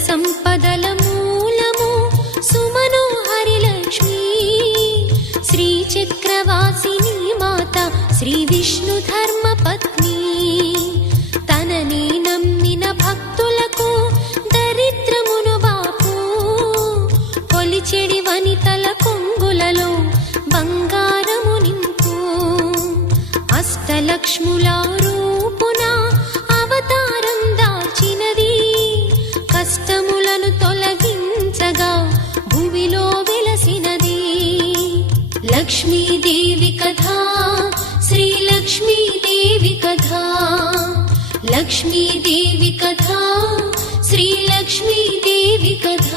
సంపదల మూలము సుమనోహరి లక్ష్మీ శ్రీ చక్రవాసిని మాత శ్రీ విష్ణు ధర్మ పత్ని తనని నమ్మిన భక్తులకు దరిద్రమును బాపు కొలిచెడి వనితల కొంగులలో బంగారము నింపు అష్టలక్ష్ముల రూపున అవతారం దాల్చినది కష్టములను తొలగించగా భూమిలో వెలసినది లక్ష్మీదేవి కథ శ్రీ లక్ష్మీదేవి కథ లక్ష్మీదేవి కథ శ్రీ లక్ష్మీదేవి కథ